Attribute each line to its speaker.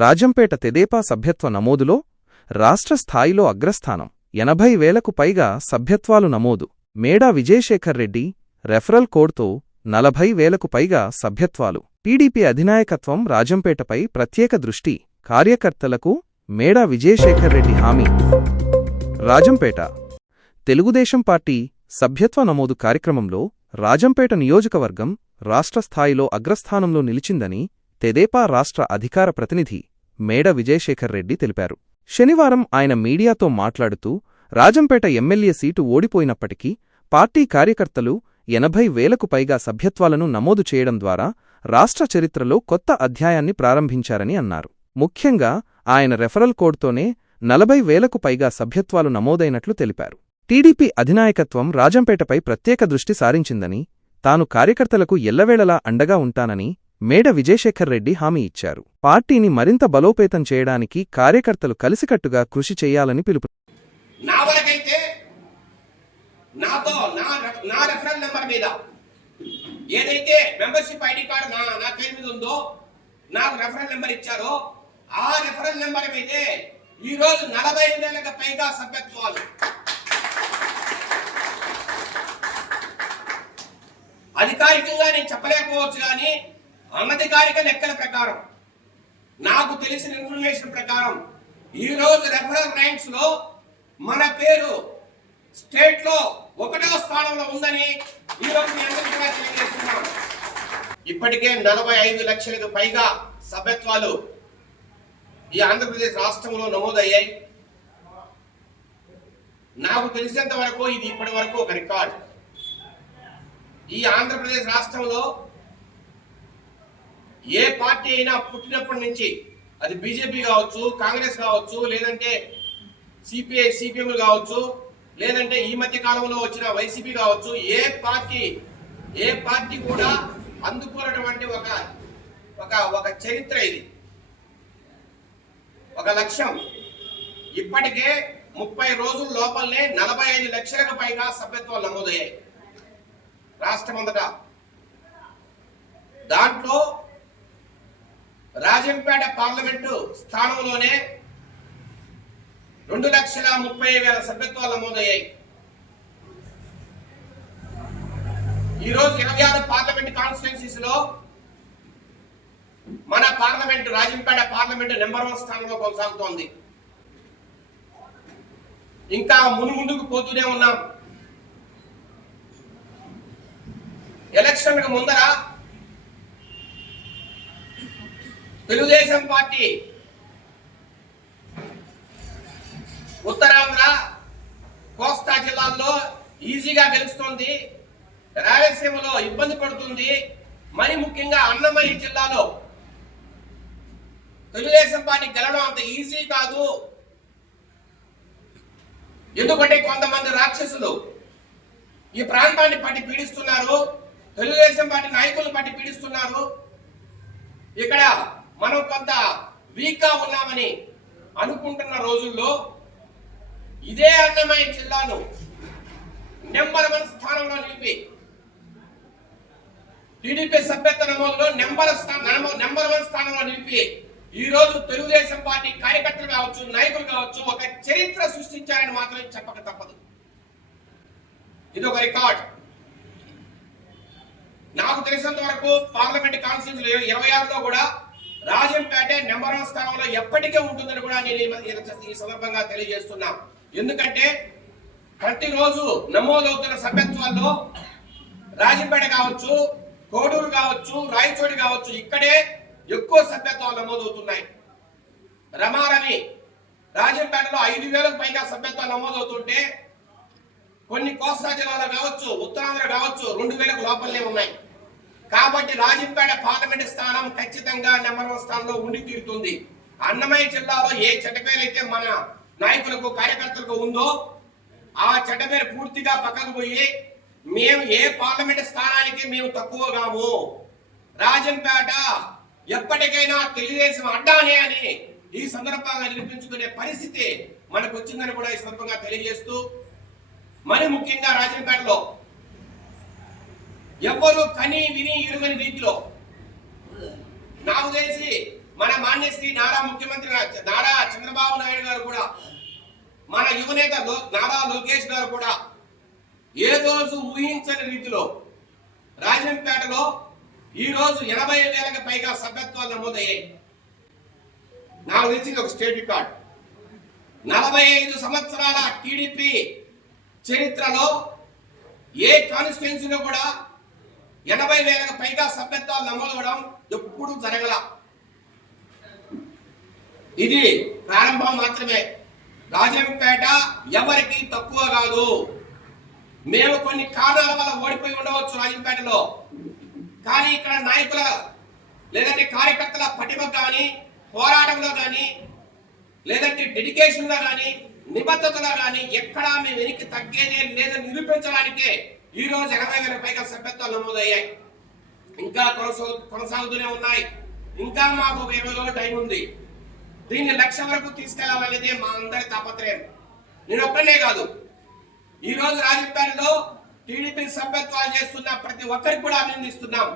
Speaker 1: రాజంపేట తెదేపా సభ్యత్వ నమోదులో రాష్ట్ర స్థాయిలో అగ్రస్థానం. ఎనభై వేలకు పైగా సభ్యత్వాలు నమోదు. మేడా విజయశేఖర్ రెడ్డి రెఫరల్ కోడ్తో నలభై వేలకు పైగా సభ్యత్వాలు. టీడీపీ అధినాయకత్వం రాజంపేటపై ప్రత్యేక దృష్టి. కార్యకర్తలకు మేడా విజయశేఖర్ రెడ్డి హామీ. రాజంపేట తెలుగుదేశం పార్టీ సభ్యత్వ నమోదు కార్యక్రమంలో రాజంపేట నియోజకవర్గం రాష్ట్ర స్థాయిలో అగ్రస్థానంలో నిలిచిందని తెదేపా రాష్ట్ర అధికార ప్రతినిధి మేడ విజయశేఖర్ రెడ్డి తెలిపారు. శనివారం ఆయన మీడియాతో మాట్లాడుతూ రాజంపేట ఎమ్మెల్యే సీటు ఓడిపోయినప్పటికీ పార్టీ కార్యకర్తలు ఎనభై వేలకు పైగా సభ్యత్వాలను నమోదు చేయడం ద్వారా రాష్ట్ర చరిత్రలో కొత్త అధ్యాయాన్ని ప్రారంభించారని అన్నారు. ముఖ్యంగా ఆయన రెఫరల్ కోడ్తోనే నలభై వేలకు పైగా సభ్యత్వాలు నమోదైనట్లు తెలిపారు. టీడీపీ అధినాయకత్వం రాజంపేటపై ప్రత్యేక దృష్టి సారించిందని తాను కార్యకర్తలకు ఎల్లవేళలా అండగా ఉంటానని మేడ విజయశేఖర్ రెడ్డి హామీ ఇచ్చారు. పార్టీని మరింత బలోపేతం చేయడానికి కార్యకర్తలు కలిసికట్టుగా కృషి చేయాలని పిలుపు
Speaker 2: ఏదైతే మెంబర్షిప్ ఐడి కార్డు నా నా పేరు మీద ఉందో నాకు రెఫరల్ నెంబర్ ఇచ్చారో ఆ రెఫరల్ నెంబర్ మీదే నలభై పైగా సభ్యత్వాలు. అధికారికంగా నేను చెప్పలేకపోవచ్చు కానీ అనధికారిక లెక్కల ప్రకారం నాకు తెలిసిన ఇన్ఫర్మేషన్ ప్రకారం ఈరోజు రెఫరల్ ర్యాంక్స్లో మన పేరు స్టేట్లో ఒకటో స్థానంలో ఉందని ఈ రోజు మీ అందరికీ తెలియజేస్తున్నాను. ఇప్పటికే నలభై ఐదు లక్షలకు పైగా సభ్యత్వాలు ఈ ఆంధ్రప్రదేశ్ రాష్ట్రంలో నమోదయ్యాయి. నాకు తెలిసినంత వరకు ఇది ఇప్పటి వరకు ఒక రికార్డ్. ఈ ఆంధ్రప్రదేశ్ రాష్ట్రంలో ఏ పార్టీ అయినా పుట్టినప్పటి నుంచి అది బీజేపీ కావచ్చు కాంగ్రెస్ కావచ్చు లేదంటే సిపిఐ సిపిఎం కావచ్చు లేదంటే ఈ మధ్య కాలంలో వచ్చిన వైసీపీ కావచ్చు ఏ పార్టీ ఏ పార్టీ కూడా అందుకున్నటువంటి ఒక ఒక ఒక చరిత్ర ఇది. ఒక లక్ష్యం. ఇప్పటికే ముప్పై రోజుల లోపలనే నలభై ఐదు లక్షలకు పైగా సభ్యత్వాలు నమోదయ్యాయి. రాష్ట్రం అంతటా దాంట్లో రాజంపేట పార్లమెంటు స్థానంలోనే రెండు లక్షల ముప్పై వేల సభ్యత్వాలు నమోదయ్యాయి. ఈరోజు ఇరవై ఆరు పార్లమెంట్ కాన్స్టిట్యున్సీస్లో మన parliament Rajampet parliament number one స్థానంలో కొనసాగుతోంది. ఇంకా మును ముందుకు పోతూనే ఉన్నాం. ఎలక్షన్ ముందర తెలుగుదేశం పార్టీ ఉత్తరాంధ్ర కోస్తా జిల్లాల్లో ఈజీగా గెలుస్తుంది. రాయలసీమలో ఇబ్బంది పడుతుంది. మరి ముఖ్యంగా అన్నమయ్య జిల్లాలో తెలుగుదేశం పార్టీ గెలడం అంత ఈజీ కాదు. ఎందుకంటే కొంతమంది రాక్షసులు ఈ ప్రాంతాన్ని పట్టి పీడిస్తున్నారు. తెలుగుదేశం పార్టీ నాయకులను పట్టి పీడిస్తున్నారు. ఇక్కడ మనం కొంత వీక్గా ఉన్నామని అనుకుంటున్న రోజుల్లో ఇదే అన్నమయ్య జిల్లాను నెంబర్ వన్ స్థానంలో నిలిపి టీడీపీ సభ్యత్వ నమోదులో నెంబర్ స్థానం నెంబర్ వన్ స్థానంలో నిలిపి ఈ రోజు తెలుగుదేశం పార్టీ కార్యకర్తలు కావచ్చు నాయకులు కావచ్చు ఒక చరిత్ర సృష్టించారని మాత్రం చెప్పక తప్పదు. ఇది ఒక రికార్డ్. నాకు తెలిసినంత వరకు పార్లమెంట్ కాన్స్టిట్యూన్సీ ఇరవై ఆరులో కూడా రాజంపేట నెంబర్ వన్ స్థానంలో ఎప్పటికే ఉంటుందని కూడా నేను ఈ- సందర్భంగా తెలియజేస్తున్నా. ఎందుకంటే ప్రతిరోజు నమోదవుతున్న సభ్యత్వాల్లో రాజంపేట కావచ్చు కోడూరు కావచ్చు రాయచోటి కావచ్చు ఇక్కడే ఎక్కువ సభ్యత్వాలు నమోదవుతున్నాయి. రమారమి రాజంపేటలో ఐదు వేలకు పైగా సభ్యత్వాలు నమోదవుతుంటే కొన్ని కోస్తా జిల్లాలో కావచ్చు ఉత్తరాంధ్ర కావచ్చు రెండు వేలకు లోపలనే ఉన్నాయి. కాబట్టి రాజంపేట పార్లమెంట్ స్థానం ఖచ్చితంగా నెంబర్ వన్ స్థానంలో ఉండి తీరుతుంది. అన్నమయ్య జిల్లాలో ఏ చెడ్డపేరైతే మన నాయకులకు కార్యకర్తలకు ఉందో ఆ చెడ్డ పేరు పూర్తిగా పక్కకు పోయి మేము ఏ పార్లమెంట్ స్థానానికి మేము తక్కువ కాము. రాజంపేట ఎప్పటికైనా తెలుగుదేశం అడ్డానే అని ఈ సందర్భంగా నిరూపించుకునే పరిస్థితి మనకు వచ్చిందని కూడా ఈ సందర్భంగా తెలియజేస్తూ మరి ముఖ్యంగా రాజంపేటలో ఎవ్వరు కని విని ఎరుగని రీతిలో. నాకు తెలిసి మన మాన్యశ్రీ నారా ముఖ్యమంత్రి నారా చంద్రబాబు నాయుడు గారు కూడా మన యువనేత నారా లోకేష్ గారు కూడా ఏ రోజు ఊహించని రీతిలో రాజంపేటలో ఈ రోజు ఎనభై వేలకు పైగా సభ్యత్వాలు నమోదయ్యాయి. నాకు తెలిసింది ఒక స్టేట్ రికార్డ్. నలభై ఐదు సంవత్సరాల టీడీపీ చరిత్రలో ఏ కాన్స్టిట్యున్సీలో కూడా ఎనభై వేలకు పైగా సభ్యత్వాలు నమోదవడం ఎప్పుడూ జరగల. ఇది ప్రారంభం మాత్రమే. రాజంపేట ఎవరికి తక్కువ కాదు. మేము కొన్ని కారణాల వల్ల ఓడిపోయి ఉండవచ్చు రాజంపేటలో. కానీ ఇక్కడ నాయకుల లేదంటే కార్యకర్తల పటిమ కానీ పోరాటంలో కానీ లేదంటే డెడికేషన్లో కానీ నిబద్ధతలో కానీ ఎక్కడా మేము వెనక్కి తగ్గేదే లేదని నిరూపించడానికే ఈ రోజు ఎనభై వేల పైగా సభ్యత్వాలు నమోదయ్యాయి. ఇంకా కొనసాగుతూనే ఉన్నాయి. ఇంకా మాకు ఒక ఇరవై రోజులు టైం ఉంది. దీన్ని లక్ష వరకు తీసుకెళ్ళాలనేదే మా అందరి తాపత్రయం. నేను ఒక్కనే కాదు. ఈ రోజు రాజంపేటలో టీడీపీ సభ్యత్వాలు చేస్తున్న ప్రతి ఒక్కరికి కూడా అభినందిస్తున్నాం.